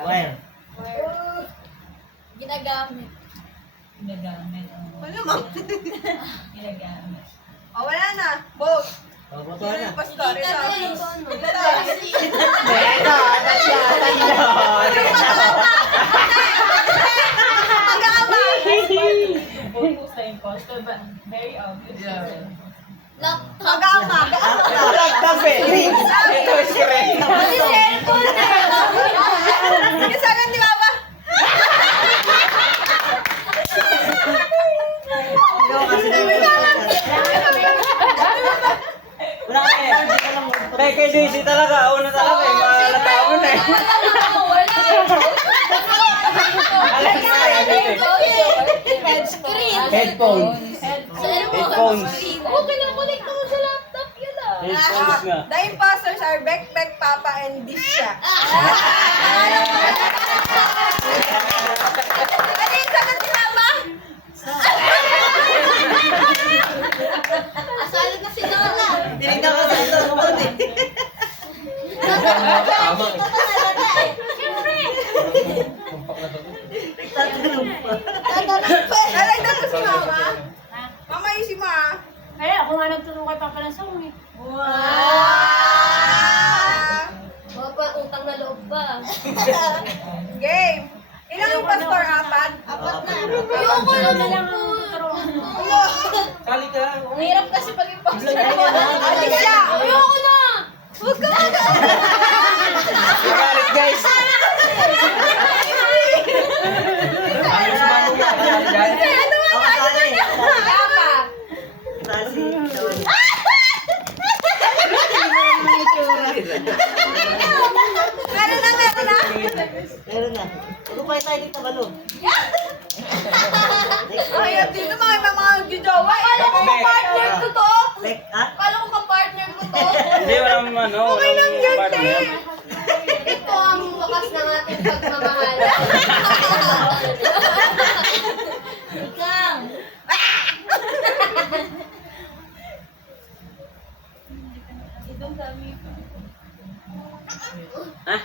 Wire. Ginagamit. Ginagamit. Ano mo? Ginagamit. Oh, wala na. Both. Boto na. Pastor. Kita Ito. din ito, ano? Ito. Ito, Mag-aama. Both sa imposter, but very obvious. Laptop. Mag-aama. Ito si Ren. Kasi cellphone na. Yung sagot ni Mama. Ikaw kasi wala ka eh. Kay Daisy talaga. Una talaga eh. Mahalata mo na eh. Headphones. Headphones. Okay lang, connect mo sa laptop yun ah. Headphones nga. The imposters are Beck, Beck, Papa, and Disha. Ano yung sagot ni Mama? Asalad na si Lola. Tinignan ko sa ito. Bukod eh. Siyempre. Tatanong pa. Tatanong pa. Lalagdag ko si Mama. Mama, isi mo ah. Kaya ako nga nagtulong kay Papa ng song eh. Wow! Papa, utang na loob ba? Game! Ilang impostor? Apat? Apat na. Ayoko lang po. Sali ka. Ang hirap kasi pag imposter. Disha! Ayoko na. Huwag ka Galit guys. Ayos ba mo yan? Ano nga? Ano nga? Papa! Sali. Meron na, meron na! Meron na. Kupay tayo dito balo. Ay, dito mga gijowa. Akala ko ka-partner ko to. Like, ah? Akala ko ka-partner ko to. Hindi, walang ano. Okay lang yun, te. Ito ang wakas ng ating pagmamahal. Ikaw.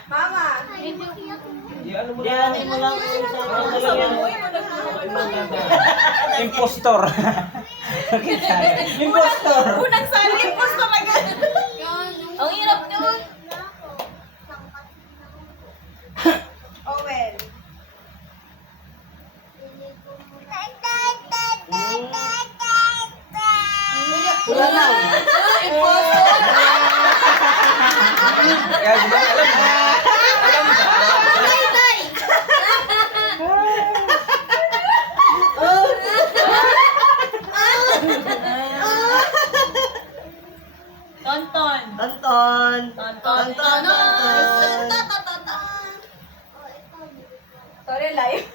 Mama! Yan mo lang sa impostor. Impostor. Unang sali, impostor agad. Ang hirap nun. Owen. Wala na. Impostor. Kaya di ba alam mo? Tay! Tonton. Tonton. Tonton. Tonton. Sorry, live.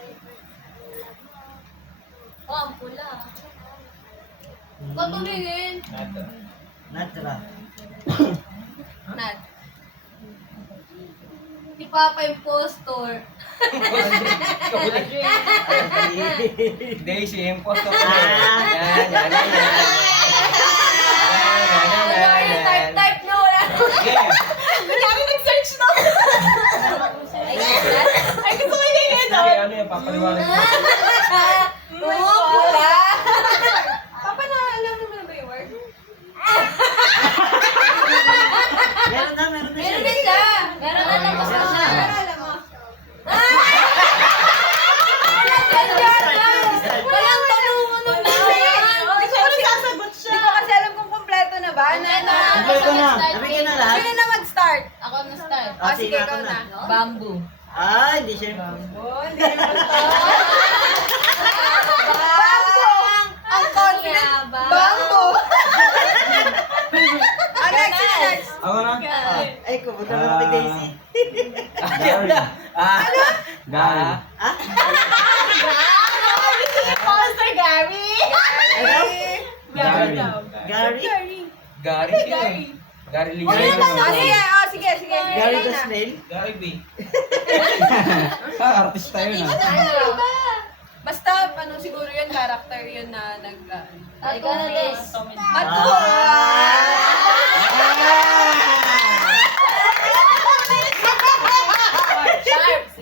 Oh, ang pula. Ba't tumingin? Natra. Nat. Si Papa Impostor. Daisy, impostor ko. Ah. Type no. Wala. Game. Kunyari nag-search no. Ay, gusto ko yung ganyan. Sige, ano yan, papaliwanag mo. Oo, pula. Papa, alam mo na ba yung word? Meron na Meron siya. na siya. Meron na tapos na siya. Pero alam mo. Walang tanungan ng naman. Hindi ko kasi alam kung kompleto na ba. Kompleto na. Nabigyan na lahat. Sino na mag-start? Ako na start. Ah, sige, ako ikaw na. Bamboo. Ah, hindi siya. Oh, hindi naman to. Bambo! Ang confident. Bambo! Ah, next, next. Ako na? Ay, kumunta na kay Daisy. Gary. Ano? Gary. Ah? Imposter Gary! Gary. Gary? Gary. Gary Lee. Ah, sige, sige. Gary the Snail? Gary B. Artista yun ah. Basta, ano, siguro yun, character yun na nag... Ikaw na, Des. Matu! Sharp.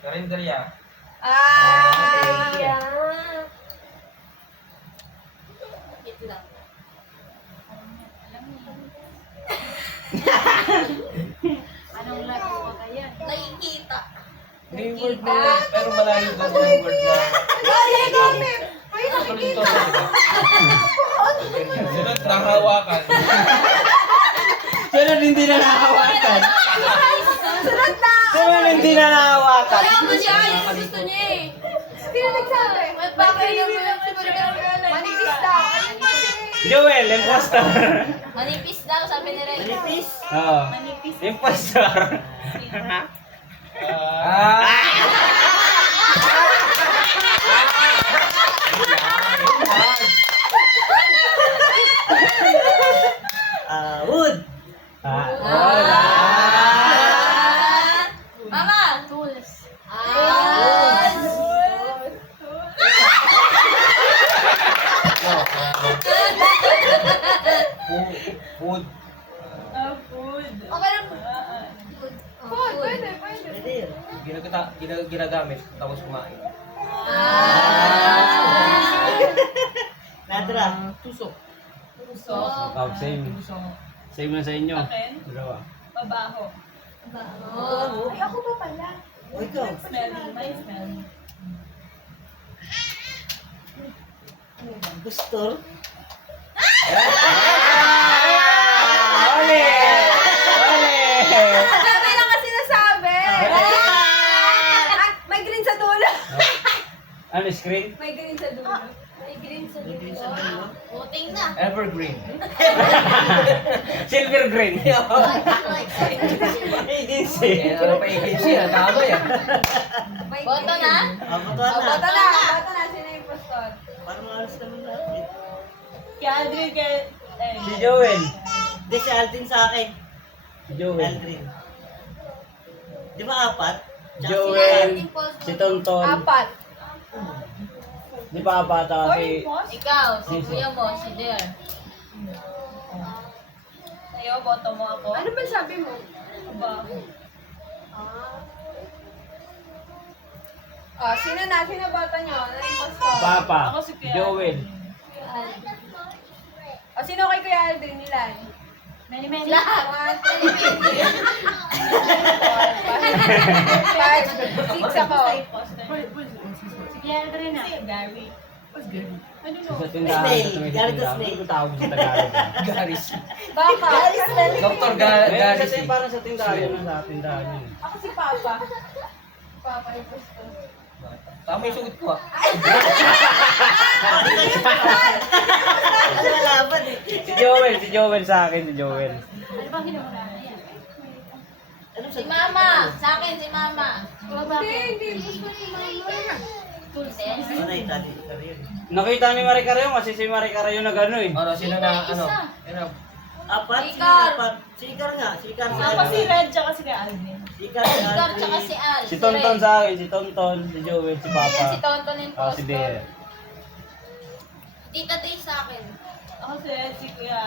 Karinderya. Ah! Wait lang. Anong laro ka kaya? Nakikita. May word na yun, pero malayo daw yung word na. Wala kami! Ay, Ano ito? nakikita! Sunod na hawakan. Sunod hindi na nahawakan. Sunod na! Sunod hindi na nahawakan. Kaya mo siya, yung gusto niya eh. Sino nagsabi? May bagay naman si Manipis daw. Joel, impostor. Manipis daw, sabi ni Ray. Manipis? Oo. Impostor. Wood. Mama! Tools. Food. Food. Okay lang. Food, pwede, pwede. Ginagamit, tapos kumain. Natra. Tusok. Puso. Oh, same. Same na sa inyo. Akin? Dalawa. Mabaho. Oh. Ay, ako pa pala. Ikaw. Smelly. May smelly. Gusto? Ole! Ole! Sabi lang kasi nasabi. May green sa dulo. Ano, screen? May green sa dulo. May green sa dulo. Uting na. Evergreen. Silver green. Agency. Ano pa agency? Tama yan. May Boto green. na? Boto na. Boto na. Sino yung postor? Parang alas naman natin. Kaya Aldrin kay... Si Joel. Hindi, si Aldrin sa akin. Si Joel. Aldrin. Di ba apat? Joel, si Tonton. Apat. Di ba apat si... Ikaw, si kuya mo, si Der. Sa'yo, boto mo ako. Ano ba sabi mo? Mabaho. Sino na? Sino boto nyo? Ano yung postor? Papa. Ako si Kuya Joel. Sino kay Kuya Aldrin nila? Many, many. Lahat. 1, 2, 3, 5, 6 ako. Si Kuya Aldrin na. Si Gary. What's Gary? I don't know. Sa tindahan. Galit sa tindahan. Ano tawag sa Tagalog? Garis. Baka. Dr. Meron Garis. kasi parang sa tindahan yun. Sa tindahan yun. Ako si Papa. Papa yung postor. Tama yung sugot ko ah. Si Joel sa akin, si Joel. Ano bang hinahula niya? Si Mama. Sa akin, si Mama. Hindi. Tools. Nakita ni Marie Carrillo kasi si Marie Carrillo nag-ano eh. Ano, sino na, ano? Ano? Apat? Sino yung apat? Si Icar nga. Si Icar Ako si Red, tsaka si Kuya Aldrin. Si Icar, Si Car, tsaka si Al. Si Tonton sa akin, si Tonton, si Joel, si Papa. Ayan, si Tonton yung Ah, si postor. Dea. Tita Tay sa akin. Ako si Red, si Kuya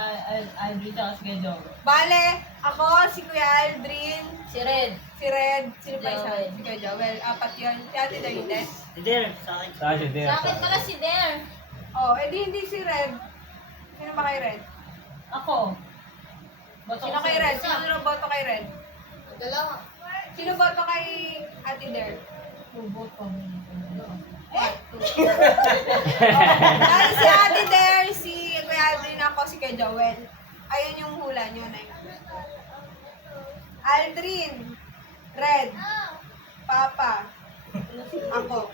Aldrin, tsaka si Kuya Joe. Bale, ako, si Kuya Aldrin, Si Red. si Red, sino pa isa? Joel. Si Kuya Joel. Apat yun. Si Ate Davide. Si Der, sa akin. Sa akin, si Der. Sa akin pala si Der. Oh, edi hindi si Red. Sino ba kay Red? Ako. Boto Sino ko kay si Red? Sino na boto kay Red? Dalawa. Sino boto kay Ate Der? Boto. Dahil si Ate Der, si Kuya Aldrin, ako, si Kuya Joel. Ayun yung hula nyo na yun. Aldrin, Red, Papa, ako.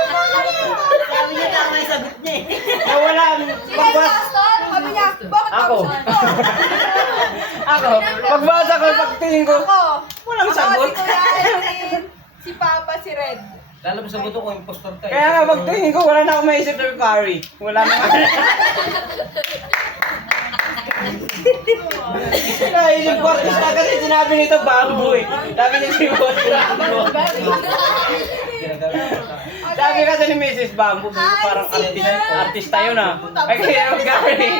Sabi niya tama yung sagot niya eh. Nawala. Sino yung pastor? Sabi niya, bakit Ako. Ako, pagbasa ko, pagtingin ko, Ako. walang Ako, sagot. si Kuya Aldrin, si Papa, si Red. Lalabas sa buto ko, impostor tayo. Kaya nga, pagtingin ko, wala na akong maisip na curry. Wala na nga. Naisip ko, artista kasi sinabi nito bamboo eh. Sabi niya si Boss Bamboo. Sabi kasi ni Mrs. Bamboo, parang artista yun ah. Ay, kaya mag-curry.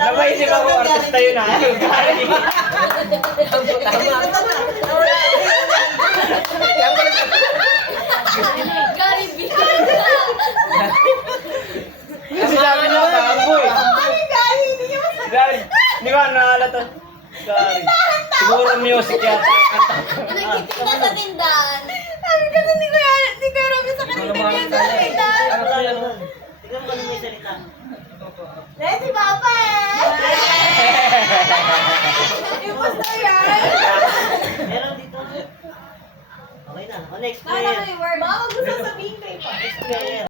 Napaisip ako, artista yun ha. Gary. Gary B. Kasi sabi niya, bago eh. Ay, Gary, hindi niya masabi. Gary, di ba nahalata? Gary. Siguro music yata. Nagtitinda sa tindahan. Sabi kasi ni Kuya Robin sa kanila niya sa tindahan. Wala naman. Tignan mo kung ano may salita. Si Papa eh! Ibus na yan! Meron dito. Okay na. O, next Naalala player. mo yung word? Baka gusto sabihin ko eh. Next player.